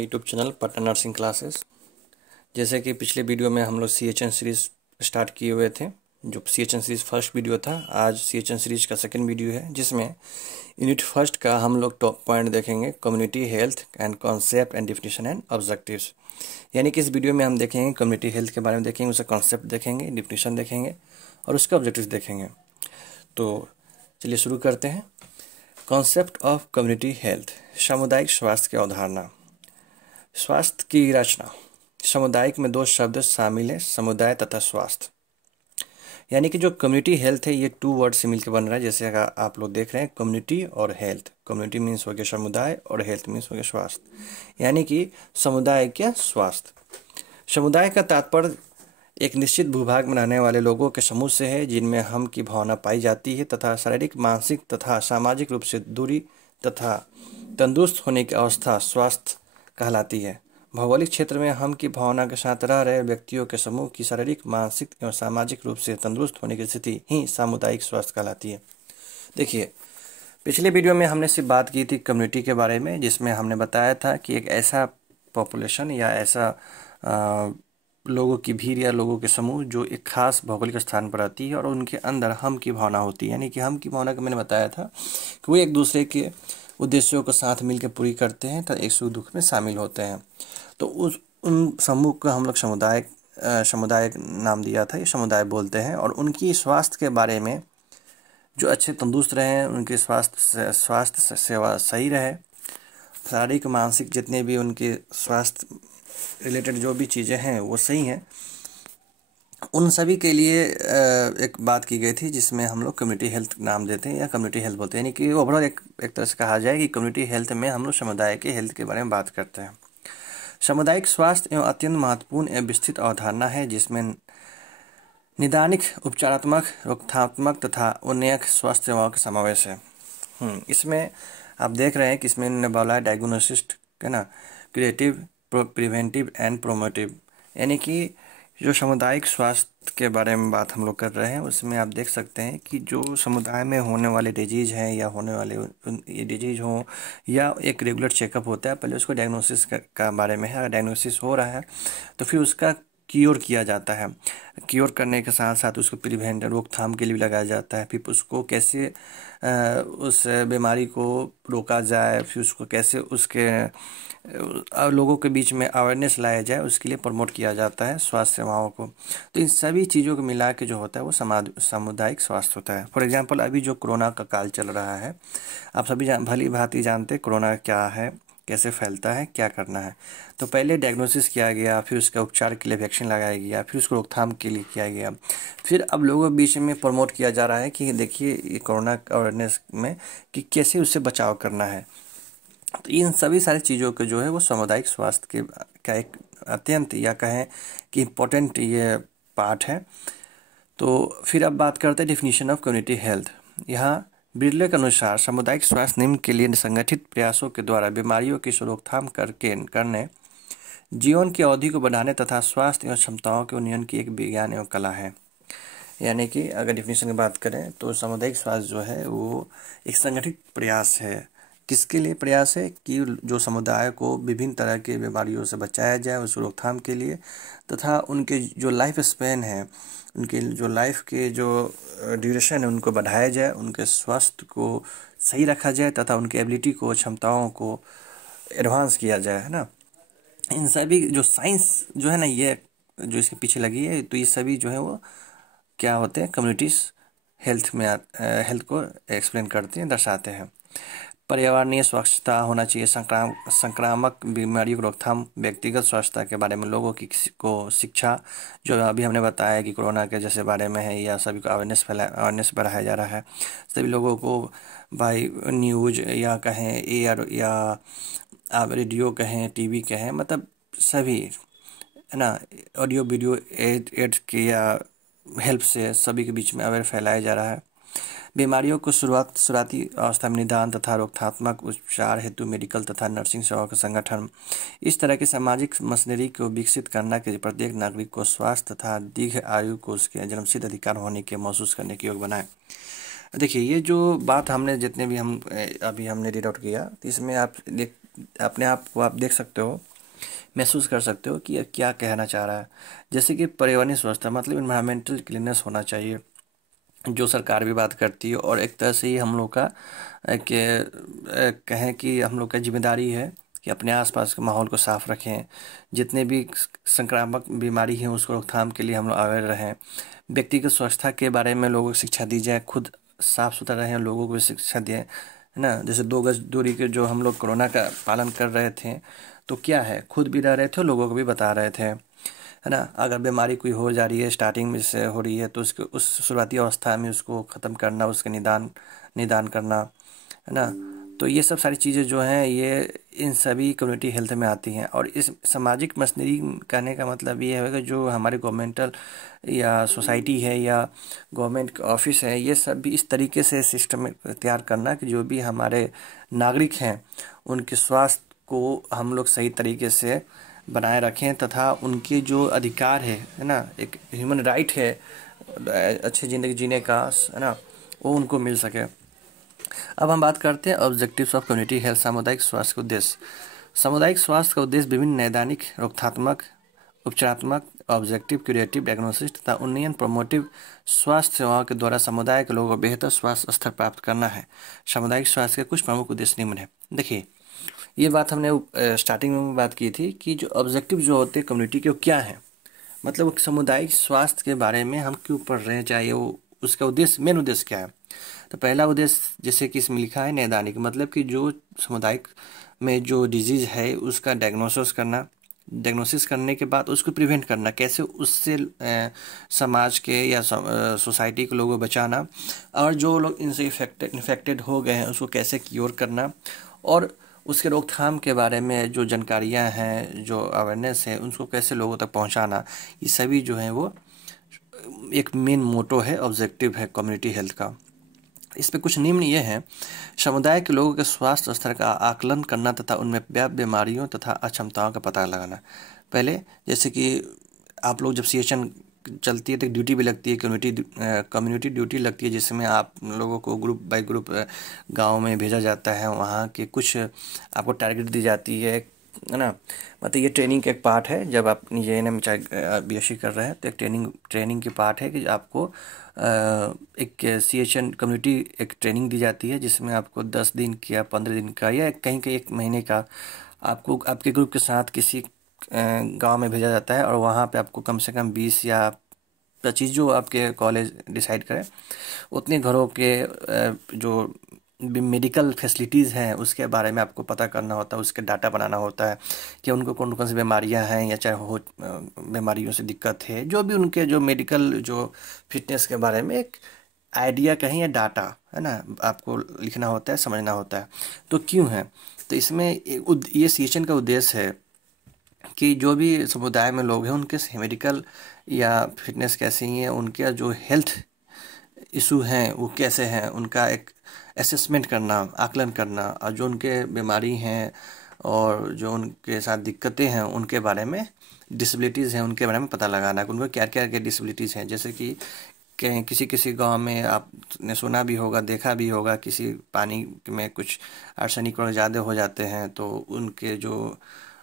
YouTube channel Patna nursing classes. जैसे कि पिछले वीडियो में हम लोग CHN सीरीज़ स्टार्ट किए हुए थे, जो CHN सीरीज़ फर्स्ट वीडियो था। आज CHN सीरीज़ का सेकंड वीडियो है, जिसमें यूनिट फर्स्ट का हम लोग टॉप पॉइंट देखेंगे, community health and concept and definition and objectives. यानी कि इस वीडियो में हम देखेंगे कम्युनिटी हेल्थ के बारे में, देखेंगे उसका कॉन्सेप्ट देखेंगे, डिफिनीशन देखेंगे और उसके ऑब्जेक्टिव्स देखेंगे। तो चलिए शुरू करते हैं। कॉन्सेप्ट ऑफ कम्युनिटी हेल्थ, सामुदायिक स्वास्थ्य की अवधारणा। स्वास्थ्य की रचना, सामुदायिक में दो शब्द शामिल है, समुदाय तथा स्वास्थ्य। यानी कि जो कम्युनिटी हेल्थ है ये टू वर्ड से मिलकर बन रहा है। जैसे अगर आप लोग देख रहे हैं कम्युनिटी और हेल्थ, कम्युनिटी मीन्स हो गया समुदाय और हेल्थ मीन्स हो गया स्वास्थ्य, यानी कि समुदाय क्या स्वास्थ्य। समुदाय का तात्पर्य एक निश्चित भूभाग में रहने वाले लोगों के समूह से है, जिनमें हम की भावना पाई जाती है तथा शारीरिक, मानसिक तथा सामाजिक रूप से दूरी तथा तंदुरुस्त होने की अवस्था स्वास्थ्य कहलाती है। भौगोलिक क्षेत्र में हम की भावना के साथ रह रहे व्यक्तियों के समूह की शारीरिक, मानसिक एवं सामाजिक रूप से तंदुरुस्त होने की स्थिति ही सामुदायिक स्वास्थ्य कहलाती है। देखिए, पिछले वीडियो में हमने सिर्फ बात की थी कम्युनिटी के बारे में, जिसमें हमने बताया था कि एक ऐसा पॉपुलेशन या ऐसा लोगों की भीड़ या लोगों के समूह जो एक खास भौगोलिक स्थान पर रहती है और उनके अंदर हम की भावना होती है। यानी कि हम की भावना को मैंने बताया था कि वो एक दूसरे के उद्देश्यों को साथ मिलकर पूरी करते हैं, तो एक सुख दुख में शामिल होते हैं। तो उन समूह को हम लोग समुदाय नाम दिया था, ये समुदाय बोलते हैं। और उनकी स्वास्थ्य के बारे में, जो अच्छे तंदुरुस्त रहें, उनके स्वास्थ्य सेवा सही रहे, शारीरिक मानसिक जितने भी उनके स्वास्थ्य रिलेटेड जो भी चीज़ें हैं वो सही हैं, उन सभी के लिए एक बात की गई थी, जिसमें हम लोग कम्युनिटी हेल्थ नाम देते हैं या कम्युनिटी हेल्थ बोलते हैं। यानी कि ओवरऑल एक तरह से कहा जाए कि कम्युनिटी हेल्थ में हम लोग समुदाय के हेल्थ के बारे में बात करते हैं। सामुदायिक स्वास्थ्य एवं अत्यंत महत्वपूर्ण एवं विस्तृत अवधारणा है, जिसमें निदानिक, उपचारात्मक, रोकथात्मक तथा उन्नयक स्वास्थ्य सेवाओं का समावेश है। इसमें आप देख रहे हैं कि इसमें इन्होंने बोला है डायग्नोसिस है ना, क्रिएटिव, प्रिवेंटिव एंड प्रोमोटिव। यानी कि जो सामुदायिक स्वास्थ्य के बारे में बात हम लोग कर रहे हैं, उसमें आप देख सकते हैं कि जो समुदाय में होने वाले डिजीज़ हैं या होने वाले ये डिजीज़ हों या एक रेगुलर चेकअप होता है, पहले उसको डायग्नोसिस का बारे में है। अगर डायग्नोसिस हो रहा है तो फिर उसका क्योर किया जाता है। क्योर करने के साथ साथ उसको प्रिवेंट, रोकथाम के लिए भी लगाया जाता है। फिर उसको कैसे उस बीमारी को रोका जाए, फिर उसको कैसे उसके लोगों के बीच में अवेयरनेस लाया जाए, उसके लिए प्रमोट किया जाता है स्वास्थ्य सेवाओं को। तो इन सभी चीज़ों को मिला के जो होता है वो सामुदायिक स्वास्थ्य होता है। फॉर एग्जांपल, अभी जो कोरोना का काल चल रहा है, आप सभी भली भांति जानते हैं कोरोना क्या है, कैसे फैलता है, क्या करना है। तो पहले डायग्नोसिस किया गया, फिर उसका उपचार के लिए वैक्सीन लगाया गया, फिर उसको रोकथाम के लिए किया गया। फिर अब लोगों के बीच में प्रमोट किया जा रहा है कि देखिए ये कोरोना अवेयरनेस में कि कैसे उससे बचाव करना है। तो इन सभी सारी चीज़ों के जो है वो सामुदायिक स्वास्थ्य के का एक अत्यंत या कहें कि इम्पोर्टेंट ये पार्ट है। तो फिर अब बात करते हैं डिफिनीशन ऑफ कम्युनिटी हेल्थ। यहाँ बिरले के अनुसार सामुदायिक स्वास्थ्य निम्न के लिए संगठित प्रयासों के द्वारा बीमारियों की रोकथाम करने, जीवन की अवधि को बढ़ाने तथा स्वास्थ्य एवं क्षमताओं के उन्नयन की एक विज्ञान एवं कला है। यानी कि अगर डिफिनीशन की बात करें तो सामुदायिक स्वास्थ्य जो है वो एक संगठित प्रयास है। किसके लिए प्रयास है? कि जो समुदाय को विभिन्न तरह के बीमारियों से बचाया जाए, उस रोकथाम के लिए, तथा उनके जो लाइफ स्पेन है, उनके जो लाइफ के जो ड्यूरेशन है उनको बढ़ाया जाए, उनके स्वास्थ्य को सही रखा जाए तथा उनकी एबिलिटी को, क्षमताओं को एडवांस किया जाए, है ना। इन सभी जो साइंस जो है ना, ये जो इसके पीछे लगी है, तो ये सभी जो है वो क्या होते हैं, कम्युनिटीज़ हेल्थ में हेल्थ को एक्सप्लेन करते हैं, दर्शाते हैं। पर्यावरणीय स्वच्छता होना चाहिए, संक्रामक बीमारियों की रोकथाम, व्यक्तिगत स्वच्छता के बारे में लोगों को शिक्षा, जो अभी हमने बताया कि कोरोना के जैसे बारे में है, या सभी को अवेयरनेस बढ़ाया जा रहा है। सभी लोगों को बाई न्यूज या कहें एयर या आप रेडियो कहें, टीवी कहें, मतलब सभी, है ना, ऑडियो वीडियो एड्स के या हेल्प से सभी के बीच में अवेयर फैलाया जा रहा है। बीमारियों को शुरुआती अवस्था में निदान तथा रोकथात्मक उपचार हेतु मेडिकल तथा नर्सिंग सेवाओं का संगठन, इस तरह की सामाजिक मशीनरी को विकसित करना कि प्रत्येक नागरिक को स्वास्थ्य तथा दीर्घ आयु को उसके जन्मसिद्ध अधिकार होने के महसूस करने के योग बनाए। देखिए, ये जो बात हमने जितने भी अभी हमने रीड आउट किया, तो इसमें आप अपने आप को आप देख सकते हो, महसूस कर सकते हो कि ये क्या कहना चाह रहा है। जैसे कि पर्यावरणीय स्वच्छता मतलब इन्वायरमेंटल क्लीननेस होना चाहिए, जो सरकार भी बात करती है, और एक तरह से ही हम लोग का कहें कि हम लोग का जिम्मेदारी है कि अपने आसपास के माहौल को साफ रखें। जितने भी संक्रामक बीमारी हैं उसको रोकथाम के लिए हम लोग अवेयर रहें। व्यक्तिगत स्वच्छता के बारे में लोगों को शिक्षा दी जाए, खुद साफ सुथरा रहें, लोगों को भी शिक्षा दें, है ना। जैसे 2 गज दूरी के जो हम लोग कोरोना का पालन कर रहे थे, तो क्या है, खुद भी रह रहे थे और लोगों को भी बता रहे थे, है ना। अगर बीमारी कोई हो जा रही है, स्टार्टिंग में से हो रही है, तो उसके उस शुरुआती अवस्था में उसको ख़त्म करना, उसके निदान निदान करना, है ना। तो ये सब सारी चीज़ें जो हैं ये इन सभी कम्युनिटी हेल्थ में आती हैं। और इस सामाजिक मशीनरी कहने का मतलब ये है कि जो हमारे गवर्नमेंटल या सोसाइटी है या गवर्नमेंट ऑफिस है, ये सब भी इस तरीके से सिस्टम तैयार करना कि जो भी हमारे नागरिक हैं उनके स्वास्थ्य को हम लोग सही तरीके से बनाए रखें, तथा उनके जो अधिकार है ना, एक ह्यूमन राइट है अच्छी ज़िंदगी जीने का, है ना, वो उनको मिल सके। अब हम बात करते हैं ऑब्जेक्टिव्स ऑफ कम्युनिटी हेल्थ, सामुदायिक स्वास्थ्य का उद्देश्य। सामुदायिक स्वास्थ्य का उद्देश्य विभिन्न नैदानिक, रोकथात्मक, उपचारात्मक, ऑब्जेक्टिव, क्यूरेटिव, डायग्नोसिस तथा उन्नयन प्रमोटिव स्वास्थ्य सेवाओं के द्वारा समुदाय के लोगों को बेहतर स्वास्थ्य स्तर प्राप्त करना है। सामुदायिक स्वास्थ्य के कुछ प्रमुख उद्देश्य निम्न है। देखिए, ये बात हमने स्टार्टिंग में बात की थी कि जो ऑब्जेक्टिव जो होते हैं कम्युनिटी के, वो क्या है, मतलब सामुदायिक स्वास्थ्य के बारे में हम क्यों पढ़ रहे हैं, चाहिए वो उसका उद्देश्य, मेन उद्देश्य क्या है। तो पहला उद्देश्य जैसे कि इसमें लिखा है नैदानिक, मतलब कि जो सामुदायिक में जो डिजीज़ है उसका डायग्नोसिस करना, डायग्नोसिस करने के बाद उसको प्रिवेंट करना, कैसे उससे समाज के या सोसाइटी के लोगों को बचाना, और जो लोग इनसे इन्फेक्टेड हो गए हैं उसको कैसे क्योर करना, और उसके रोकथाम के बारे में जो जानकारियां हैं, जो अवेयरनेस है, उनको कैसे लोगों तक पहुंचाना, ये सभी जो है वो एक मेन मोटो है, ऑब्जेक्टिव है कम्युनिटी हेल्थ का। इस पे कुछ निम्न ये हैं: समुदाय के लोगों के स्वास्थ्य स्तर का आकलन करना तथा उनमें व्याप्त बीमारियों तथा अक्षमताओं का पता लगाना। पहले जैसे कि आप लोग जब सीएचएन चलती है तो ड्यूटी भी लगती है, कम्युनिटी ड्यूटी लगती है, जिसमें आप लोगों को ग्रुप बाय ग्रुप गांव में भेजा जाता है। वहाँ के कुछ आपको टारगेट दी जाती है ना। मतलब ये ट्रेनिंग का एक पार्ट है। जब आप जेएनएम चाहे बीएससी कर रहे हैं तो एक ट्रेनिंग के पार्ट है कि आपको एक सीएचएन कम्युनिटी एक ट्रेनिंग दी जाती है, जिसमें आपको 10 दिन का या 15 दिन का या कहीं कहीं 1 महीने का आपको आपके ग्रुप के साथ किसी गांव में भेजा जाता है, और वहाँ पे आपको कम से कम 20 या 25, जो आपके कॉलेज डिसाइड करें, उतने घरों के जो मेडिकल फैसिलिटीज़ हैं उसके बारे में आपको पता करना होता है, उसके डाटा बनाना होता है कि उनको कौन कौन सी बीमारियां हैं, या चाहे हो बीमारियों से दिक्कत है, जो भी उनके जो मेडिकल जो फिटनेस के बारे में एक आइडिया कहीं या डाटा, है ना, आपको लिखना होता है, समझना होता है। तो क्यों है, तो इसमें ये सीएचएन का उद्देश्य है कि जो भी समुदाय में लोग हैं उनके मेडिकल या फिटनेस कैसी है, उनके जो हेल्थ इशू हैं वो कैसे हैं, उनका एक असेसमेंट करना, आकलन करना, और जो उनके बीमारी हैं और जो उनके साथ दिक्कतें हैं उनके बारे में, डिसेबिलिटीज़ हैं उनके बारे में पता लगाना कि उनको क्या क्या क्या डिसेबिलिटीज़ हैं। जैसे कि कहीं किसी किसी गांव में आपने सुना भी होगा, देखा भी होगा, किसी पानी में कुछ आर्सेनिक और ज़्यादा हो जाते हैं तो उनके जो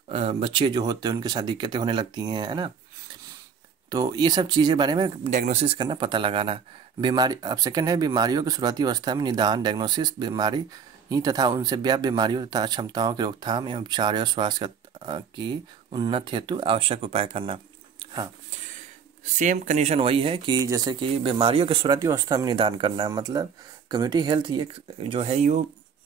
बच्चे जो होते हैं उनके साथ दिक्कतें होने लगती हैं, है ना। तो ये सब चीज़ें बारे में डायग्नोसिस करना, पता लगाना। बीमारी, अब सेकंड है बीमारियों की शुरुआती अवस्था में निदान, डायग्नोसिस बीमारी ही तथा उनसे व्याप्त बीमारियों तथा क्षमताओं की रोकथाम एवं उपचार और स्वास्थ्य की उन्नत हेतु आवश्यक उपाय करना। हाँ, सेम कंडीशन वही है कि जैसे कि बीमारियों की शुरुआती अवस्था में निदान करना, मतलब कम्युनिटी हेल्थ ये जो है ये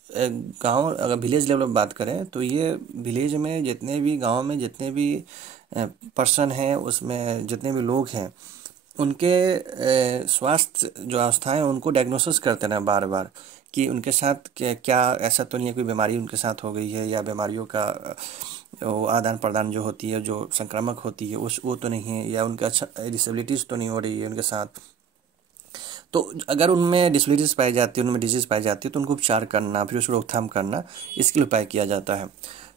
गांव, अगर विलेज लेवल पर बात करें तो ये विलेज में जितने भी गांव में जितने भी पर्सन हैं, उसमें जितने भी लोग हैं, उनके स्वास्थ्य जो अवस्थाएं उनको डायग्नोसिस करते हैं बार बार कि उनके साथ क्या ऐसा तो नहीं है कोई बीमारी उनके साथ हो गई है, या बीमारियों का वो आदान प्रदान जो होती है, जो संक्रामक होती है वो तो नहीं है, या उनका अच्छा डिसेबिलिटीज़ तो नहीं हो रही है उनके साथ। तो अगर उनमें डिसेबिलिटीज़ पाई जाती है, उनमें डिजीज़ पाई जाती है, तो उनको उपचार करना, फिर उसको रोकथाम करना, इसके लिए उपाय किया जाता है।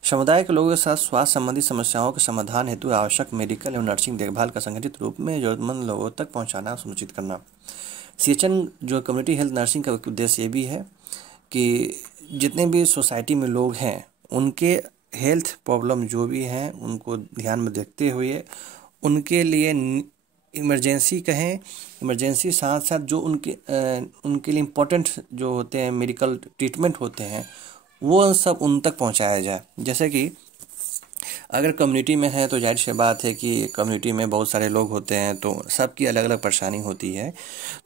समुदाय के लोगों के साथ स्वास्थ्य संबंधी समस्याओं के समाधान हेतु आवश्यक मेडिकल एवं नर्सिंग देखभाल का संगठित रूप में जरूरतमंद लोगों तक पहुंचाना सुनिश्चित करना। सीएचएन जो कम्युनिटी हेल्थ नर्सिंग का उद्देश्य ये भी है कि जितने भी सोसाइटी में लोग हैं उनके हेल्थ प्रॉब्लम जो भी हैं उनको ध्यान में देखते हुए उनके लिए इमरजेंसी कहें, इमरजेंसी साथ साथ जो उनके लिए इम्पोर्टेंट जो होते हैं मेडिकल ट्रीटमेंट होते हैं वो सब उन तक पहुंचाया जाए। जैसे कि अगर कम्युनिटी में है तो जाहिर सी बात है कि कम्युनिटी में बहुत सारे लोग होते हैं तो सबकी अलग अलग परेशानी होती है,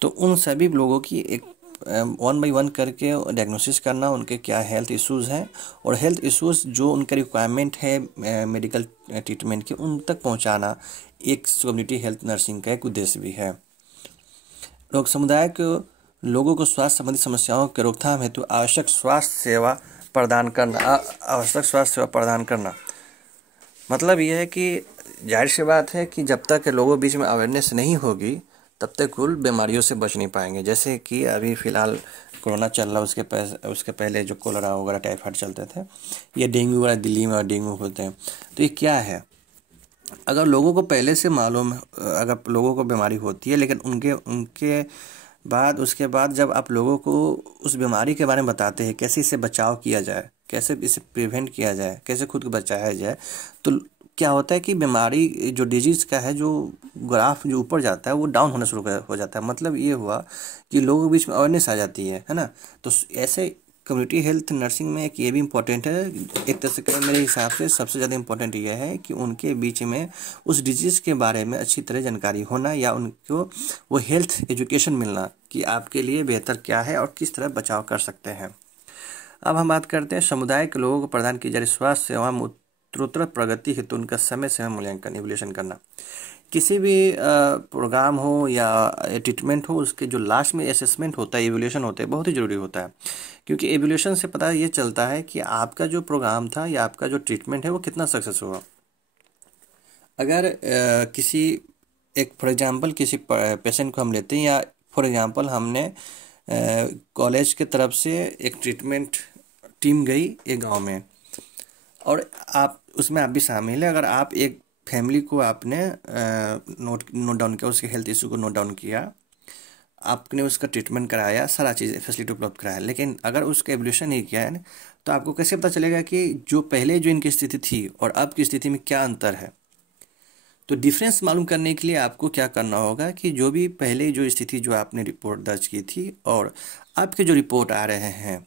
तो उन सभी लोगों की एक 1 बाई 1 करके डायग्नोसिस करना, उनके क्या हेल्थ इश्यूज़ हैं और हेल्थ इश्यूज़ जो उनका रिक्वायरमेंट है मेडिकल ट्रीटमेंट की उन तक पहुंचाना एक कम्युनिटी हेल्थ नर्सिंग का एक उद्देश्य भी है। लोग समुदाय के लोगों को स्वास्थ्य संबंधी समस्याओं के रोकथाम हेतु आवश्यक स्वास्थ्य सेवा प्रदान करना मतलब ये है कि जाहिर सी बात है कि जब तक लोगों बीच में अवेयरनेस नहीं होगी तब तक कुल बीमारियों से बच नहीं पाएंगे। जैसे कि अभी फ़िलहाल कोरोना चल रहा, उसके पहले जो कोलेरा वगैरह टाइफाइड चलते थे, ये डेंगू वगैरह दिल्ली में डेंगू होते हैं, तो ये क्या है? अगर लोगों को पहले से मालूम, अगर लोगों को बीमारी होती है लेकिन उसके बाद जब आप लोगों को उस बीमारी के बारे में बताते हैं, कैसे इससे बचाव किया जाए, कैसे इसे प्रिवेंट किया जाए, कैसे खुद को बचाया जाए, तो क्या होता है कि बीमारी जो डिजीज़ का है जो ग्राफ जो ऊपर जाता है वो डाउन होना शुरू हो जाता है। मतलब ये हुआ कि लोगों के बीच में अवेयरनेस आ जाती है ना। तो ऐसे कम्युनिटी हेल्थ नर्सिंग में एक ये भी इम्पोर्टेंट है, एक तरह से मेरे हिसाब से सबसे ज़्यादा इम्पोर्टेंट ये है कि उनके बीच में उस डिजीज़ के बारे में अच्छी तरह जानकारी होना या उनको वो हेल्थ एजुकेशन मिलना कि आपके लिए बेहतर क्या है और किस तरह बचाव कर सकते हैं। अब हम बात करते हैं समुदाय के लोगों को प्रदान की जा रही स्वास्थ्य सेवा में उत्तरोत्तर प्रगति हेतु उनका समय समय मूल्यांकन इवोल्यूशन करना। किसी भी प्रोग्राम हो या ट्रीटमेंट हो, उसके जो लास्ट में असेसमेंट होता है, इवोल्यूशन होता है, बहुत ही ज़रूरी होता है, क्योंकि इवोल्यूशन से पता ये चलता है कि आपका जो प्रोग्राम था या आपका जो ट्रीटमेंट है वो कितना सक्सेस हुआ। अगर किसी एक फॉर एग्जांपल किसी पेशेंट को हम लेते हैं, या फॉर एग्जांपल हमने कॉलेज के तरफ से एक ट्रीटमेंट टीम गई एक गांव में और आप उसमें आप भी शामिल है। अगर आप एक फैमिली को आपने नोट डाउन किया, उसके हेल्थ इशू को नोट डाउन किया, आपने उसका ट्रीटमेंट कराया, सारा चीज़ फैसिलिटी उपलब्ध कराया, लेकिन अगर उसका एवोल्यूशन नहीं किया है तो आपको कैसे पता चलेगा कि जो पहले जो इनकी स्थिति थी और अब की स्थिति में क्या अंतर है? तो डिफरेंस मालूम करने के लिए आपको क्या करना होगा कि जो भी पहले जो स्थिति जो आपने रिपोर्ट दर्ज की थी और आपके जो रिपोर्ट आ रहे हैं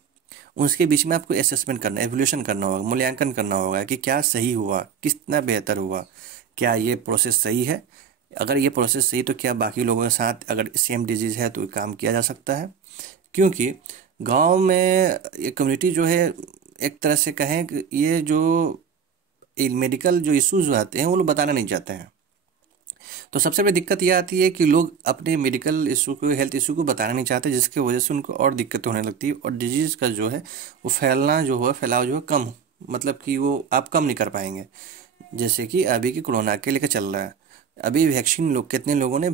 उसके बीच में आपको असेसमेंट करना, एवोल्यूशन करना होगा, मूल्यांकन करना होगा कि क्या सही हुआ, कितना बेहतर हुआ, क्या ये प्रोसेस सही है। अगर ये प्रोसेस सही तो क्या बाकी लोगों के साथ अगर सेम डिजीज़ है तो काम किया जा सकता है। क्योंकि गांव में ये कम्युनिटी जो है एक तरह से कहें कि ये जो मेडिकल जो इश्यूज आते हैं वो लोग बताना नहीं चाहते हैं। तो सबसे बड़ी दिक्कत ये आती है कि लोग अपने मेडिकल इशू को, हेल्थ इशू को बताना नहीं चाहते, जिसकी वजह से उनको और दिक्कत होने लगती है और डिजीज़ का जो है वो फैलाव जो है कम, मतलब कि वो आप कम नहीं कर पाएंगे। जैसे कि अभी की कोरोना के लेकर चल रहा है, अभी वैक्सीन कितने लोगों ने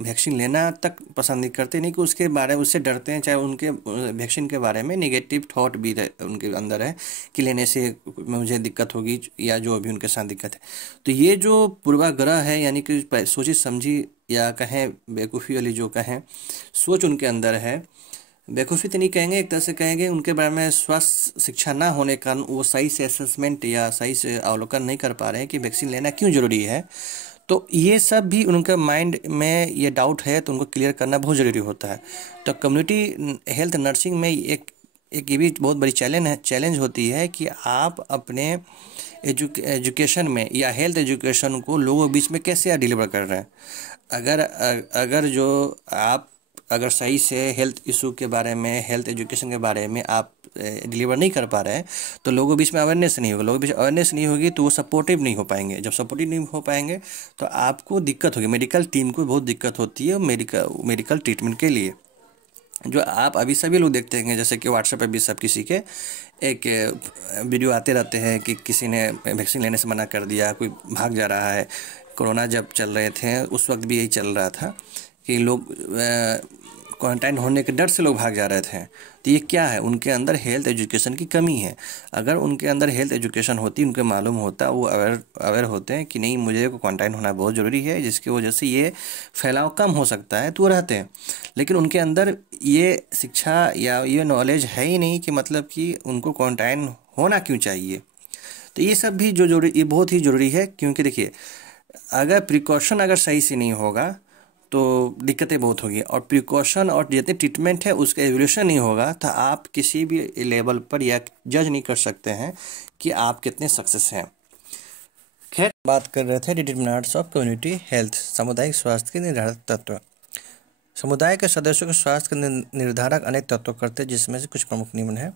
वैक्सीन लेना तक पसंद नहीं करते, नहीं कि उसके बारे में उससे डरते हैं, चाहे उनके वैक्सीन के बारे में नेगेटिव थॉट भी उनके अंदर है कि लेने से मुझे दिक्कत होगी या जो अभी उनके साथ दिक्कत है। तो ये जो पूर्वाग्रह है, यानी कि सोची समझी या कहें बेवकूफ़ी वाली जो कहें सोच उनके अंदर है, बेवकूफ़ी तो नहीं कहेंगे, एक तरह से कहेंगे उनके बारे में स्वास्थ्य शिक्षा ना होने का वो सही से असेसमेंट या सही से अवलोकन नहीं कर पा रहे हैं कि वैक्सीन लेना क्यों ज़रूरी है। तो ये सब भी उनके माइंड में ये डाउट है, तो उनको क्लियर करना बहुत ज़रूरी होता है। तो कम्युनिटी हेल्थ नर्सिंग में एक ये भी बहुत बड़ी चैलेंज होती है कि आप अपने एजुकेशन में या हेल्थ एजुकेशन को लोगों के बीच में कैसे डिलीवर कर रहे हैं। अगर जो आप अगर सही से हेल्थ इशू के बारे में, हेल्थ एजुकेशन के बारे में आप डिलीवर नहीं कर पा रहे हैं तो लोगों के बीच में अवेयरनेस नहीं होगा, लोगों के बीच अवेयरनेस नहीं होगी तो वो सपोर्टिव नहीं हो पाएंगे। जब सपोर्टिव नहीं हो पाएंगे तो आपको दिक्कत होगी, मेडिकल टीम को बहुत दिक्कत होती है मेडिकल ट्रीटमेंट के लिए। जो आप अभी सभी लोग देखते हैं जैसे कि व्हाट्सएप पे भी सब किसी के एक वीडियो आते रहते हैं कि किसी ने वैक्सीन लेने से मना कर दिया, कोई भाग जा रहा है। कोरोना जब चल रहे थे उस वक्त भी यही चल रहा था कि लोग क्वारंटाइन होने के डर से लोग भाग जा रहे थे। तो ये क्या है, उनके अंदर हेल्थ एजुकेशन की कमी है। अगर उनके अंदर हेल्थ एजुकेशन होती, उनको मालूम होता, वो अवेयर होते हैं कि नहीं मुझे क्वारंटाइन होना बहुत ज़रूरी है जिसकी वजह से ये फैलाव कम हो सकता है, तो वो रहते हैं। लेकिन उनके अंदर ये शिक्षा या ये नॉलेज है ही नहीं कि मतलब कि उनको क्वारंटाइन होना क्यों चाहिए। तो ये सब भी जो जरूरी, ये बहुत ही ज़रूरी है, क्योंकि देखिए अगर प्रिकॉशन अगर सही से नहीं होगा तो दिक्कतें बहुत होगी, और प्रिकॉशन और जितने ट्रीटमेंट है उसका एवोल्यूशन नहीं होगा तो आप किसी भी लेवल पर या जज नहीं कर सकते हैं कि आप कितने सक्सेस हैं। खैर, बात कर रहे थे डिटरमिनेंट्स ऑफ कम्युनिटी हेल्थ, सामुदायिक स्वास्थ्य के निर्धारक तत्व। समुदाय के सदस्यों के स्वास्थ्य के निर्धारक अनेक तत्व करते हैं, जिसमें से कुछ प्रमुख निम्न है।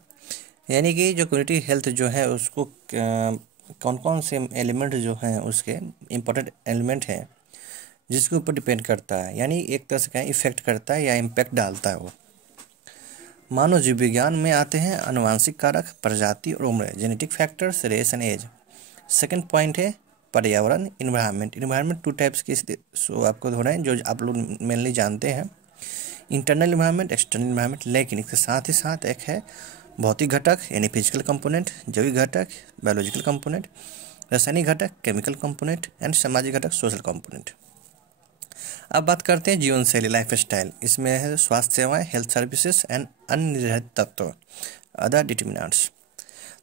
यानी कि जो कम्युनिटी हेल्थ जो है उसको कौन कौन से एलिमेंट जो हैं उसके इम्पोर्टेंट एलिमेंट हैं जिसके ऊपर डिपेंड करता है, यानी एक तरह से कहें इफेक्ट करता है या इम्पैक्ट डालता है वो। मानव जीव विज्ञान में आते हैं आनुवंशिक कारक, प्रजाति और उम्र, genetic factors, race and age. Second point है पर्यावरण, इन्वायरमेंट। इन्वायरमेंट टू टाइप्स की आपको हो रहे हैं जो आप लोग मेनली जानते हैं, इंटरनल इन्वायरमेंट, एक्सटर्नल इन्वायरमेंट। लेकिन इसके साथ ही साथ एक है भौतिक घटक यानी फिजिकल कंपोनेंट, जैविक घटक बायोलॉजिकल कंपोनेंट, रासायनिक घटक केमिकल कंपोनेंट एंड सामाजिक घटक सोशल कंपोनेंट। अब बात करते हैं जीवन शैली, लाइफ स्टाइल। इसमें है स्वास्थ्य सेवाएं, हेल्थ सर्विसेज एंड अनिर्धारित तत्व, अदर डिटरमिनेंट्स।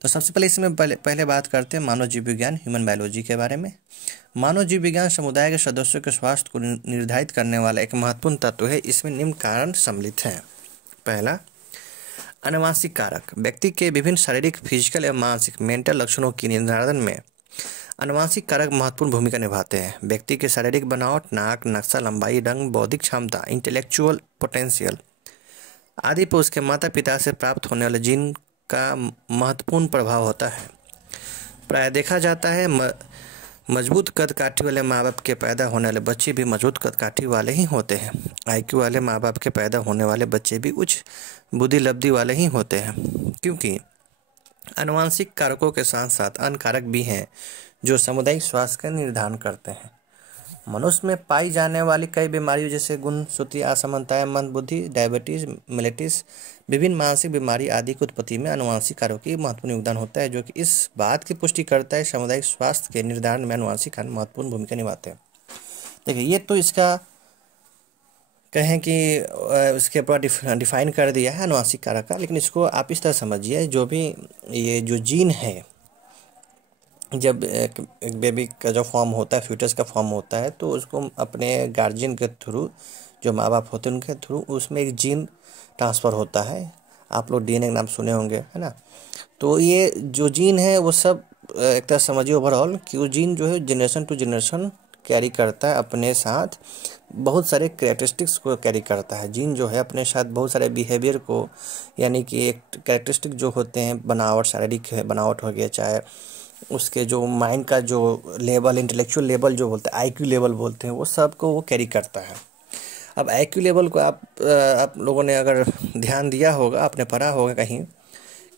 तो सबसे पहले इसमें पहले बात करते हैं मानव जीव विज्ञान, ह्यूमन बायोलॉजी के बारे में। मानव जीव विज्ञान समुदाय के सदस्यों के स्वास्थ्य को निर्धारित करने वाला एक महत्वपूर्ण तत्व है। इसमें निम्न कारण सम्मिलित हैं। पहला, आनुवंशिक कारक। व्यक्ति के विभिन्न शारीरिक, फिजिकल एवं मानसिक मेंटल लक्षणों की निर्धारण में आनुवंशिक कारक महत्वपूर्ण भूमिका निभाते हैं। व्यक्ति के शारीरिक बनावट, नाक, नक्शा, लंबाई, रंग, बौद्धिक क्षमता, इंटेलेक्चुअल पोटेंशियल आदि पर उसके माता पिता से प्राप्त होने वाले जीन का महत्वपूर्ण प्रभाव होता है। प्राय देखा जाता है मजबूत कद काठी वाले माँ बाप के पैदा होने वाले बच्चे भी मजबूत कद काठी वाले ही होते हैं। IQ वाले माँ बाप के पैदा होने वाले बच्चे भी उच्च बुद्धि लब्धि वाले ही होते हैं, क्योंकि आनुवंशिक कारकों के साथ साथ अन्य कारक भी हैं जो सामुदायिक स्वास्थ्य का निर्धारण करते हैं। मनुष्य में पाई जाने वाली कई बीमारियों जैसे गुणसूत्रीय असमानताएं, मंदबुद्धि, डायबिटीज, मेलिटिस, विभिन्न मानसिक बीमारी आदि की उत्पत्ति में आनुवंशिक कारकों की महत्वपूर्ण योगदान होता है, जो कि इस बात की पुष्टि करता है सामुदायिक स्वास्थ्य के निर्धारण में आनुवंशिक कारक महत्वपूर्ण भूमिका निभाते हैं। देखिए, ये तो इसका कहें कि उसके पूरा डिफाइन कर दिया है आनुवंशिक कारक का, लेकिन इसको आप इस तरह समझिए, जो भी ये जो जीन है, जब एक बेबी का जो फॉर्म होता है, फ्यूटस का फॉर्म होता है, तो उसको अपने गार्जियन के थ्रू, जो माँ बाप होते हैं उनके थ्रू, उसमें एक जीन ट्रांसफ़र होता है। आप लोग DNA का नाम सुने होंगे, है ना। तो ये जो जीन है वो सब एक तरह समझिए ओवरऑल कि वो जीन जो है जनरेशन टू जनरेशन कैरी करता है अपने साथ, बहुत सारे कैरेक्टरिस्टिक्स को कैरी करता है। जीन जो है अपने साथ बहुत सारे बिहेवियर को, यानी कि एक कैरेक्टरिस्टिक जो होते हैं, बनावट, शारीरिक बनावट हो गया, चाहे उसके जो माइंड का जो लेवल, इंटेलेक्चुअल लेवल जो बोलते हैं, IQ लेवल बोलते हैं, वो सब को वो कैरी करता है। अब IQ लेवल को आप लोगों ने अगर ध्यान दिया होगा, आपने पढ़ा होगा कहीं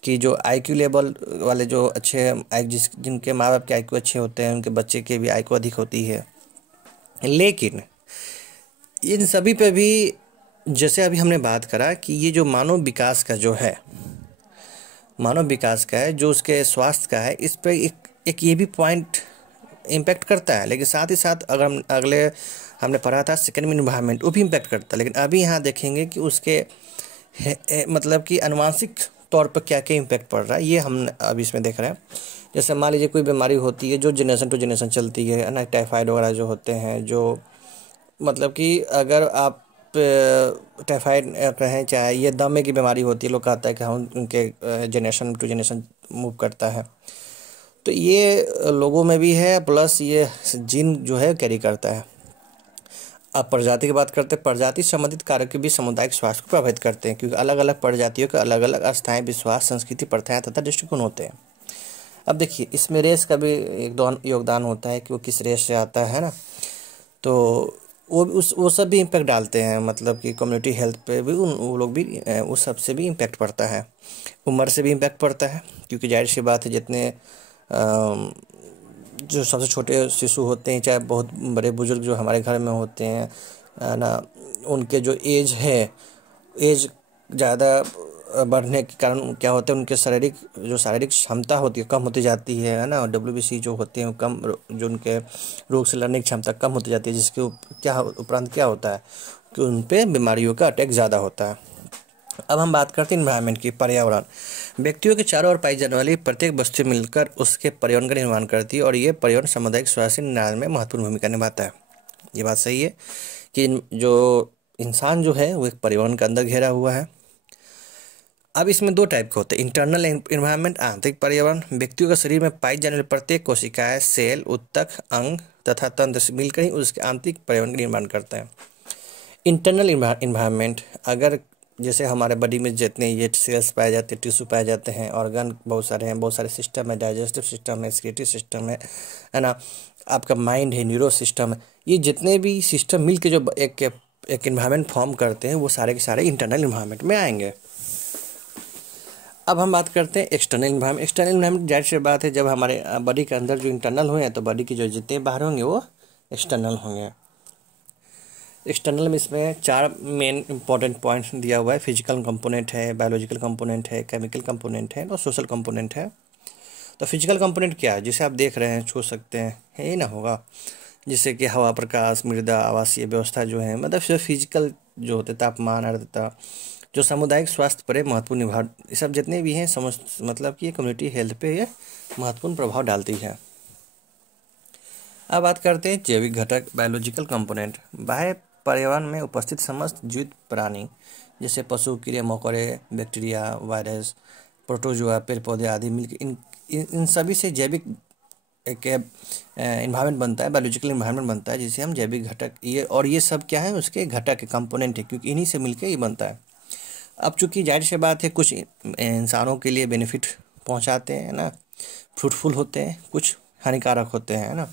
कि जो IQ लेवल वाले जो अच्छे जिनके माँ बाप के IQ अच्छे होते हैं, उनके बच्चे के भी IQ अधिक होती है। लेकिन इन सभी पे भी, जैसे अभी हमने बात करा कि ये जो मानव विकास का जो है, मानव विकास का है, जो उसके स्वास्थ्य का है, इस पर एक ये भी पॉइंट इम्पैक्ट करता है। लेकिन साथ ही साथ अगर हम हमने पढ़ा था सेकेंड इन्वायरमेंट, वो भी इम्पैक्ट करता है। लेकिन अभी यहाँ देखेंगे कि उसके मतलब कि आनुवंशिक तौर पर क्या क्या इम्पैक्ट पड़ रहा है, ये हम अभी इसमें देख रहे हैं। जैसे मान लीजिए कोई बीमारी होती है जो जनरेशन टू जनरेशन चलती है ना, टाइफाइड वगैरह जो होते हैं, जो मतलब कि अगर आप टाइफाइड कहें, चाहे ये दमे की बीमारी होती है, लोग कहता है कि हम उनके जनरेशन टू जनरेशन मूव करता है, तो ये लोगों में भी है, प्लस ये जीन जो है कैरी करता है। अब प्रजाति की बात करते हैं। प्रजाति संबंधित कारक भी सामुदायिक स्वास्थ्य को प्रभावित करते हैं, क्योंकि अलग अलग प्रजातियों के अलग अलग आस्थाएं, विश्वास, संस्कृति, प्रथाएं तथा दृष्टिकोण होते हैं। अब देखिए, इसमें रेस का भी एक योगदान होता है कि वो किस रेस से आता है ना, तो वो सब भी इम्पैक्ट डालते हैं, मतलब कि कम्युनिटी हेल्थ पे भी वो लोग भी, उस सब से भी इम्पैक्ट पड़ता है। उम्र से भी इम्पैक्ट पड़ता है, क्योंकि जाहिर सी बात है जितने जो सबसे छोटे शिशु होते हैं, चाहे बहुत बड़े बुजुर्ग जो हमारे घर में होते हैं ना, उनके जो एज ज़्यादा बढ़ने के कारण क्या होता है, उनके शारीरिक क्षमता होती है कम होती जाती है ना, और WBC जो होते हैं कम, जो उनके रोग से लड़ने की क्षमता कम होती जाती है, जिसके उपरांत क्या होता है कि उन पे बीमारियों का अटैक ज़्यादा होता है। अब हम बात करते हैं इन्वायरमेंट की, पर्यावरण। व्यक्तियों के चारों ओर पाई जाने वाली प्रत्येक वस्तु मिलकर उसके पर्यावरण का निर्माण करती है और ये पर्यावरण सामुदायिक स्वास्थ्य निर्माण में महत्वपूर्ण भूमिका निभाता है। ये बात सही है कि जो इंसान जो है वो एक पर्यावरण के अंदर घिरा हुआ है। अब इसमें दो टाइप के होते हैं, इंटरनल इन्वायरमेंट, आंतरिक पर्यावरण। व्यक्तियों के शरीर में पाई जाने वाली प्रत्येक कोशिकाएं, सेल, ऊतक, अंग तथा तंत्र से मिलकर ही उसके आंतरिक पर्यावरण का निर्माण करते हैं। इंटरनल इन्वायरमेंट, अगर जैसे हमारे बॉडी में जितने ये सेल्स पाए जाते हैं, टिश्यू पाए जाते हैं, ऑर्गन बहुत सारे हैं, बहुत सारे सिस्टम है, डाइजेस्टिव सिस्टम है, एक्सक्रीटिव सिस्टम है ना, आपका माइंड है, न्यूरो सिस्टम है, ये जितने भी सिस्टम मिलके जो एक इन्वायरमेंट फॉर्म करते हैं वो सारे के सारे इंटरनल इन्वायरमेंट में आएंगे। अब हम बात करते हैं एक्सटर्नल इन्वायरमेंट। एक्सटर्नल इन्वायरमेंट जाहिर सी बात है, जब हमारे बॉडी के अंदर जो इंटरनल हुए हैं तो बॉडी की जो जितने बाहर होंगे वो एक्सटर्नल होंगे। एक्सटर्नल में इसमें 4 मेन इंपॉर्टेंट पॉइंट्स दिया हुआ है। फिजिकल कंपोनेंट है, बायोलॉजिकल कंपोनेंट है, केमिकल कंपोनेंट है और सोशल कंपोनेंट है। तो फिजिकल कंपोनेंट क्या है? जिसे आप देख रहे हैं, छू सकते हैं, है ही ना होगा, जिससे कि हवा, प्रकाश, मृदा, आवासीय व्यवस्था जो है, मतलब सिर्फ फिजिकल जो होते, तापमान, आर्द्रता, जो सामुदायिक स्वास्थ्य पर महत्वपूर्ण निभाव, ये सब जितने भी हैं मतलब कि कम्युनिटी हेल्थ पे ये महत्वपूर्ण प्रभाव डालती है। अब बात करते हैं जैविक घटक, बायोलॉजिकल कंपोनेंट। बाह्य पर्यावरण में उपस्थित समस्त जीवित प्राणी जैसे पशु, कीड़े मकोड़े, बैक्टीरिया, वायरस, प्रोटोजोआ, पेड़ पौधे आदि मिलकर इन सभी से जैविक एक इन्वायरमेंट बनता है, बायोलॉजिकल इन्वायरमेंट बनता है, जिसे हम जैविक घटक, ये सब क्या है, उसके घटक के कंपोनेंट है, क्योंकि इन्हीं से मिलकर ये बनता है। अब चूंकि जाहिर सी बात है, कुछ इंसानों के लिए बेनिफिट पहुंचाते हैं ना, फ्रूटफुल होते हैं, कुछ हानिकारक होते हैं ना।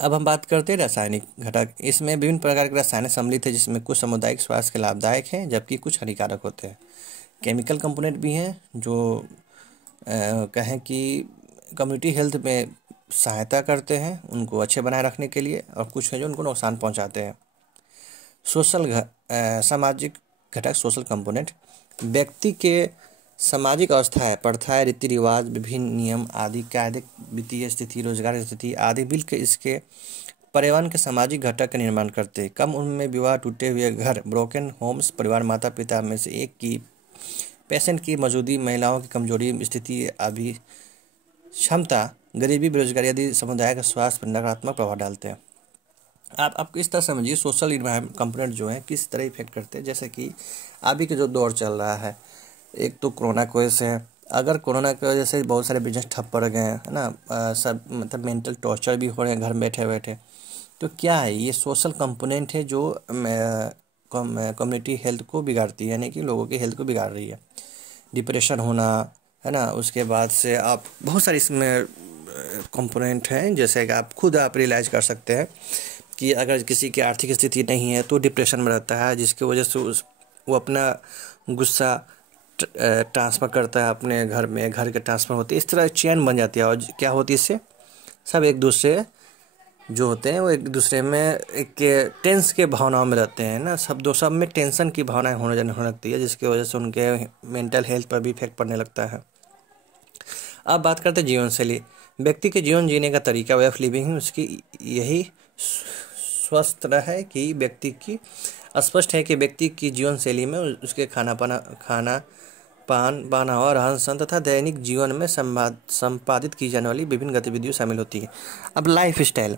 अब हम बात करते हैं रासायनिक घटक। इसमें विभिन्न प्रकार के रसायन सम्मिलित है, जिसमें कुछ सामुदायिक स्वास्थ्य के लाभदायक हैं जबकि कुछ हानिकारक होते हैं। केमिकल कंपोनेंट भी हैं जो कहें कि कम्युनिटी हेल्थ में सहायता करते हैं, उनको अच्छे बनाए रखने के लिए, और कुछ हैं जो उनको नुकसान पहुंचाते हैं। सामाजिक घटक, सोशल कंपोनेंट। व्यक्ति के सामाजिक अवस्थाएं, प्रथाएं, रीति रिवाज, विभिन्न नियम आदि, कायदे, वित्तीय स्थिति, रोजगार की स्थिति आदि मिलकर इसके पर्यावरण के सामाजिक घटक का निर्माण करते हैं। कम उम्र में विवाह, टूटे हुए घर, ब्रोकन होम्स, परिवार, माता पिता में से एक की पेशेंट की मौजूदगी, महिलाओं की कमजोरी स्थिति, अभी क्षमता, गरीबी, बेरोजगारी आदि समुदाय का स्वास्थ्य पर नकारात्मक प्रभाव डालते हैं। आप इस तरह समझिए, सोशल इन्वायरमेंट कंपोनेंट जो है किस तरह इफेक्ट करते हैं। जैसे कि अभी के जो दौर चल रहा है, एक तो कोरोना की वजह से है। अगर कोरोना की वजह से बहुत सारे बिजनेस ठप पड़ गए हैं, है ना, सब मतलब मेंटल टॉर्चर भी हो रहे हैं घर बैठे बैठे, तो क्या है, ये सोशल कंपोनेंट है जो कम्युनिटी हेल्थ को बिगाड़ती है, यानी कि लोगों की हेल्थ को बिगाड़ रही है। डिप्रेशन होना, है ना, उसके बाद से आप बहुत सारे इसमें कंपोनेंट हैं, जैसे कि आप खुद रियलाइज कर सकते हैं कि अगर किसी की आर्थिक स्थिति नहीं है तो डिप्रेशन में रहता है, जिसकी वजह से वो अपना गुस्सा ट्रांसफ़र करता है अपने घर में, घर के ट्रांसफ़र होती है, इस तरह चेन बन जाती है। और क्या होती है इससे, सब एक दूसरे जो होते हैं वो एक दूसरे में एक टेंस के भावनाओं में रहते हैं ना, सब में टेंशन की भावनाएं होने लगती है, जिसकी वजह से उनके मेंटल हेल्थ पर भी इफेक्ट पड़ने लगता है। अब बात करते हैं जीवन शैली। व्यक्ति के जीवन जीने का तरीका, वे ऑफ लिविंग, उसकी यही स्वस्थ है कि व्यक्ति की स्पष्ट है कि व्यक्ति की जीवन शैली में उसके खाना पान, पहनावा, रहन सहन तथा दैनिक जीवन में संपादित की जाने वाली विभिन्न गतिविधियां शामिल होती हैं। अब लाइफ स्टाइल,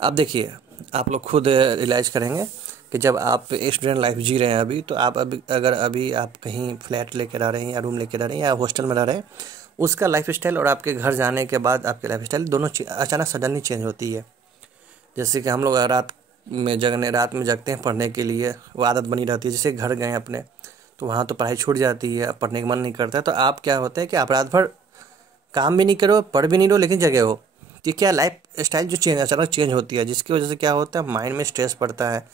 अब देखिए, आप लोग खुद रियलाइज करेंगे कि जब आप स्टूडेंट लाइफ जी रहे हैं अभी, तो आप अभी आप कहीं फ्लैट लेकर रह रहे हैं या रूम लेकर रह रहे हैं या हॉस्टल में रह रहे हैं, उसका लाइफ स्टाइल और आपके घर जाने के बाद आपके लाइफ स्टाइल दोनों अचानक सडनली चेंज होती है। जैसे कि हम लोग रात में जगते हैं पढ़ने के लिए, वो आदत बनी रहती है। जैसे घर गए अपने, तो वहाँ तो पढ़ाई छूट जाती है, पढ़ने का मन नहीं करता है, तो आप क्या होता है कि आप रात भर काम भी नहीं करो, पढ़ भी नहीं रहो, लेकिन जगह हो, तो क्या लाइफ स्टाइल जो अचानक चेंज होती है, जिसकी वजह से क्या होता है, माइंड में स्ट्रेस पड़ता है,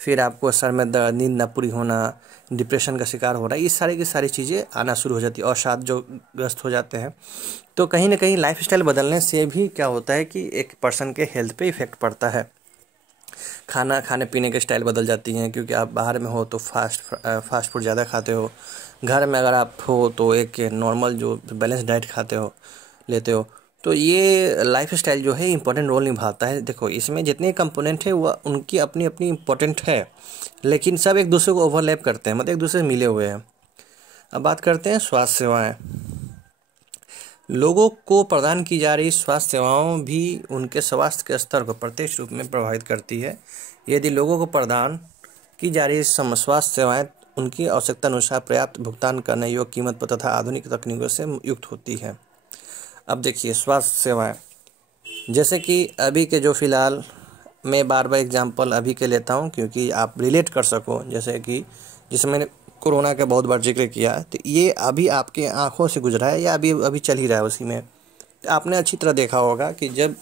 फिर आपको सर में दर्द, नींद न पूरी होना, डिप्रेशन का शिकार होना, ये सारी की सारी चीज़ें आना शुरू हो जाती है, और साथ जो ग्रस्त हो जाते हैं। तो कहीं ना कहीं लाइफ स्टाइल बदलने से भी क्या होता है कि एक पर्सन के हेल्थ पे इफेक्ट पड़ता है। खाने पीने के स्टाइल बदल जाती हैं, क्योंकि आप बाहर में हो तो फास्ट फूड ज़्यादा खाते हो, घर में अगर आप हो तो एक नॉर्मल जो बैलेंस डाइट लेते हो, तो ये लाइफ स्टाइल जो है इम्पोर्टेंट रोल निभाता है। देखो इसमें जितने कंपोनेंट है वो उनकी अपनी अपनी इम्पोर्टेंट है, लेकिन सब एक दूसरे को ओवरलैप करते हैं, मतलब एक दूसरे से मिले हुए हैं। अब बात करते हैं स्वास्थ्य सेवाएं। लोगों को प्रदान की जा रही स्वास्थ्य सेवाओं भी उनके स्वास्थ्य के स्तर को प्रत्यक्ष रूप में प्रभावित करती है। यदि लोगों को प्रदान की जा रही स्वास्थ्य सेवाएं उनकी आवश्यकता अनुसार पर्याप्त भुगतान करने योग्य कीमत पर तथा आधुनिक तकनीकों से युक्त होती है। अब देखिए स्वास्थ्य सेवाएं, जैसे कि अभी के जो फिलहाल, मैं बार बार एग्जांपल अभी के लेता हूं क्योंकि आप रिलेट कर सको, जैसे कि जिसमें मैंने कोरोना का बहुत बार जिक्र किया, तो ये अभी आपके आंखों से गुजरा है या अभी अभी चल ही रहा है उसी में। तो आपने अच्छी तरह देखा होगा कि जब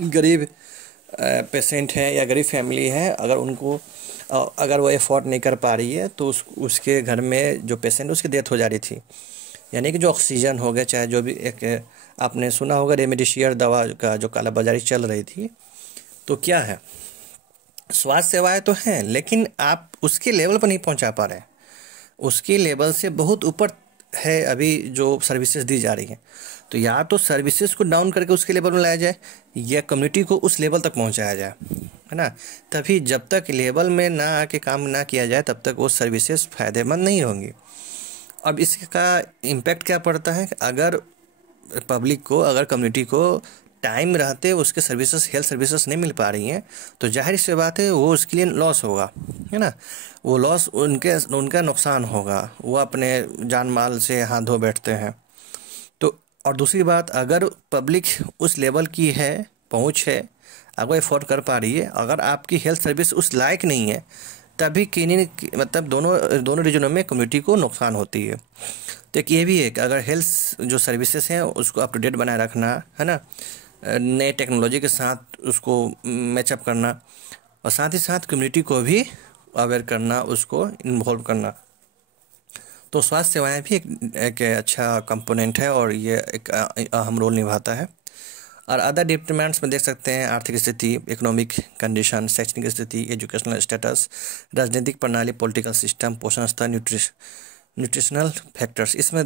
गरीब पेशेंट है या गरीब फैमिली है, अगर वो एफोर्ड नहीं कर पा रही है तो उसके घर में जो पेशेंट उसकी डेथ हो जा रही थी। यानी कि जो ऑक्सीजन हो गया, चाहे जो भी, एक आपने सुना होगा रेमडेसिविर दवा का जो कालाबाजारी चल रही थी। तो क्या है, स्वास्थ्य सेवाएं तो हैं लेकिन आप उसके लेवल पर नहीं पहुंचा पा रहे। उसके लेवल से बहुत ऊपर है अभी जो सर्विसेज दी जा रही हैं। तो या तो सर्विसेज को डाउन करके उसके लेवल में लाया जाए या कम्युनिटी को उस लेवल तक पहुंचाया जाए, है ना। तभी जब तक लेवल में ना आके काम ना किया जाए तब तक वो सर्विसेज फ़ायदेमंद नहीं होंगी। अब इसका इम्पैक्ट क्या पड़ता है, अगर पब्लिक को, अगर कम्युनिटी को टाइम रहते उसके सर्विसेज, हेल्थ सर्विसेज नहीं मिल पा रही हैं, तो जाहिर सी बात है वो उसके लिए लॉस होगा, है ना। वो लॉस उनका नुकसान होगा, वो अपने जान माल से हाथ धो बैठते हैं। तो और दूसरी बात, अगर पब्लिक उस लेवल की है, पहुंच है, अगर एफोर्ड कर पा रही है, अगर आपकी हेल्थ सर्विस उस लायक नहीं है, तभी मतलब दोनों रीजनों में कम्युनिटी को नुकसान होती है। तो एक ये भी है कि अगर हेल्थ जो सर्विसेज हैं उसको अप टू डेट बनाए रखना, है ना, नए टेक्नोलॉजी के साथ उसको मैचअप करना, और साथ ही साथ कम्युनिटी को भी अवेयर करना, उसको इन्वॉल्व करना। तो स्वास्थ्य सेवाएं भी एक अच्छा कंपोनेंट है और ये एक अहम रोल निभाता है। और अदर डिपार्टमेंट्स में देख सकते हैं आर्थिक स्थिति, इकोनॉमिक कंडीशन, शैक्षणिक स्थिति, एजुकेशनल स्टेटस, राजनीतिक प्रणाली, पॉलिटिकल सिस्टम, पोषण स्तर, न्यूट्रिशनल फैक्टर्स। इसमें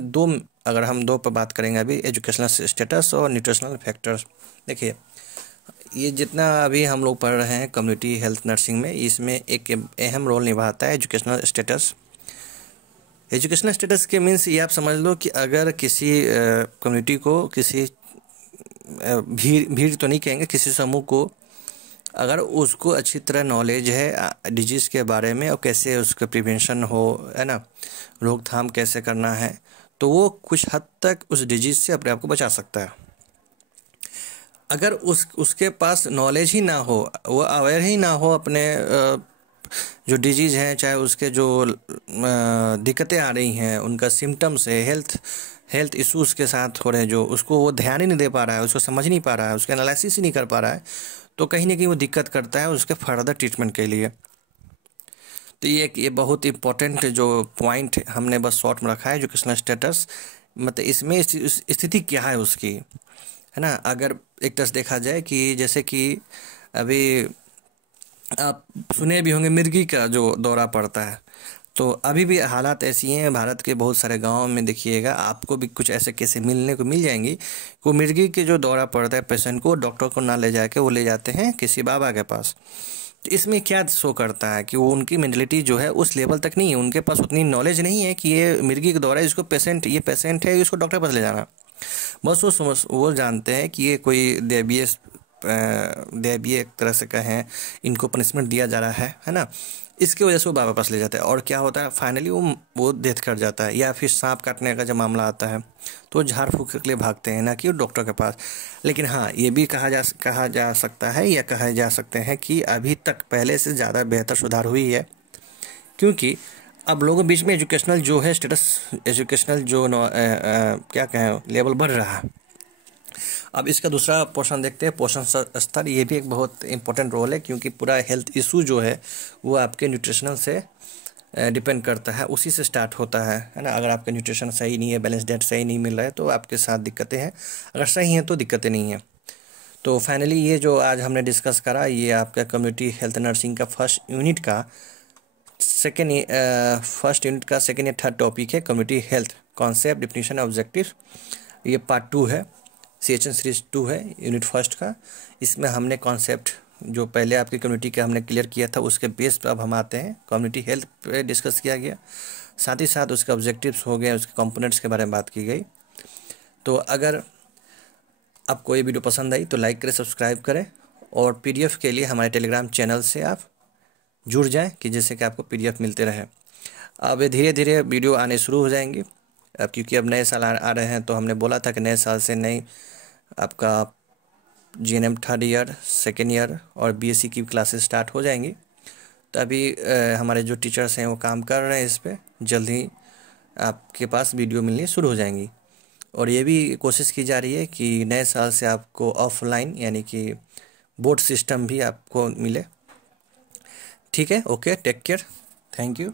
अगर हम दो पर बात करेंगे अभी, एजुकेशनल स्टेटस और न्यूट्रिशनल फैक्टर्स। देखिए ये जितना अभी हम लोग पढ़ रहे हैं कम्युनिटी हेल्थ नर्सिंग में, इसमें एक अहम रोल निभाता है एजुकेशनल स्टेटस। एजुकेशनल स्टेटस के मीन्स ये आप समझ लो कि अगर किसी कम्युनिटी को, किसी भीड़ तो नहीं कहेंगे, किसी समूह को अगर उसको अच्छी तरह नॉलेज है डिजीज़ के बारे में और कैसे उसका प्रिवेंशन हो, है ना, रोकथाम कैसे करना है, तो वो कुछ हद तक उस डिजीज़ से अपने आप को बचा सकता है। अगर उसके पास नॉलेज ही ना हो, वो अवेयर ही ना हो अपने जो डिजीज़ हैं, चाहे उसके जो दिक्कतें आ रही हैं, उनका सिम्टम्स है, हेल्थ इश्यूज़ के साथ हो रहे हैं, जो उसको वो ध्यान ही नहीं दे पा रहा है, उसको समझ नहीं पा रहा है, उसका एनालिसिस ही नहीं कर पा रहा है, तो कहीं ना कहीं वो दिक्कत करता है उसके फर्दर ट्रीटमेंट के लिए। तो ये बहुत इंपॉर्टेंट जो पॉइंट हमने बस शॉर्ट में रखा है, एजुकेशनल स्टेटस, मतलब इसमें स्थिति क्या है उसकी, है ना। अगर एक तरह से देखा जाए कि जैसे कि अभी आप सुने भी होंगे मिर्गी का जो दौरा पड़ता है, तो अभी भी हालात ऐसी हैं भारत के बहुत सारे गांवों में, देखिएगा आपको भी कुछ ऐसे केसेस मिलने को मिल जाएंगी। वो मिर्गी के जो दौरा पड़ता है पेशेंट को, डॉक्टर को ना ले जाके वो ले जाते हैं किसी बाबा के पास। तो इसमें क्या शो करता है कि वो उनकी मेंटलिटी जो है उस लेवल तक नहीं है, उनके पास उतनी नॉलेज नहीं है कि ये मिर्गी का दौरा है, इसको ये पेशेंट है, इसको डॉक्टर के पास ले जाना। बस वो जानते हैं कि ये कोई दैवीय एक तरह से कहें, इनको पनिशमेंट दिया जा रहा है ना, इसकी वजह से वो बाबा पास ले जाता है। और क्या होता है फाइनली वो डेथ कर जाता है। या फिर सांप काटने का जब मामला आता है तो झाड़ फूक के लिए भागते हैं, ना कि डॉक्टर के पास। लेकिन हाँ, ये भी कहा जा सकता है या कहा जा सकते हैं कि अभी तक पहले से ज़्यादा बेहतर सुधार हुई है, क्योंकि अब लोगों के बीच में एजुकेशनल जो है स्टेटस, एजुकेशनल जो क्या कहें लेवल बढ़ रहा है। अब इसका दूसरा पोर्शन देखते हैं, पोषण स्तर। ये भी एक बहुत इंपॉर्टेंट रोल है, क्योंकि पूरा हेल्थ इशू जो है वो आपके न्यूट्रिशनल से डिपेंड करता है, उसी से स्टार्ट होता है ना। अगर आपका न्यूट्रिशन सही नहीं है, बैलेंस डाइट सही नहीं मिल रहा है, तो आपके साथ दिक्कतें हैं। अगर सही हैं तो दिक्कतें नहीं हैं। तो फाइनली ये जो आज हमने डिस्कस करा, ये आपका कम्युनिटी हेल्थ नर्सिंग का फर्स्ट यूनिट का सेकेंड या थर्ड टॉपिक है, community health concept, definition, objective. ये पार्ट 2 है। CHN सीरीज़ 2 है यूनिट फर्स्ट का। इसमें हमने कॉन्सेप्ट जो पहले आपकी कम्युनिटी का हमने क्लियर किया था उसके बेस पर अब हम आते हैं। कम्युनिटी हेल्थ पे डिस्कस किया गया, साथ ही साथ उसके ऑब्जेक्टिव्स हो गए, उसके कंपोनेंट्स के बारे में बात की गई। तो अगर आपको ये वीडियो पसंद आई तो लाइक करें, सब्सक्राइब करें, और PDF के लिए हमारे टेलीग्राम चैनल से आप जुड़ जाएं कि जिससे कि आपको PDF मिलते रहे। अब धीरे धीरे वीडियो आने शुरू हो जाएंगी अब, क्योंकि अब नए साल आ रहे हैं। तो हमने बोला था कि नए साल से नई आपका GNM third year, second year और BSc की क्लासेस स्टार्ट हो जाएंगी। तो अभी हमारे जो टीचर्स हैं वो काम कर रहे हैं इस पर, जल्द ही आपके पास वीडियो मिलनी शुरू हो जाएंगी। और ये भी कोशिश की जा रही है कि नए साल से आपको ऑफलाइन यानी कि बोर्ड सिस्टम भी आपको मिले। ठीक है, okay, take care, thank you.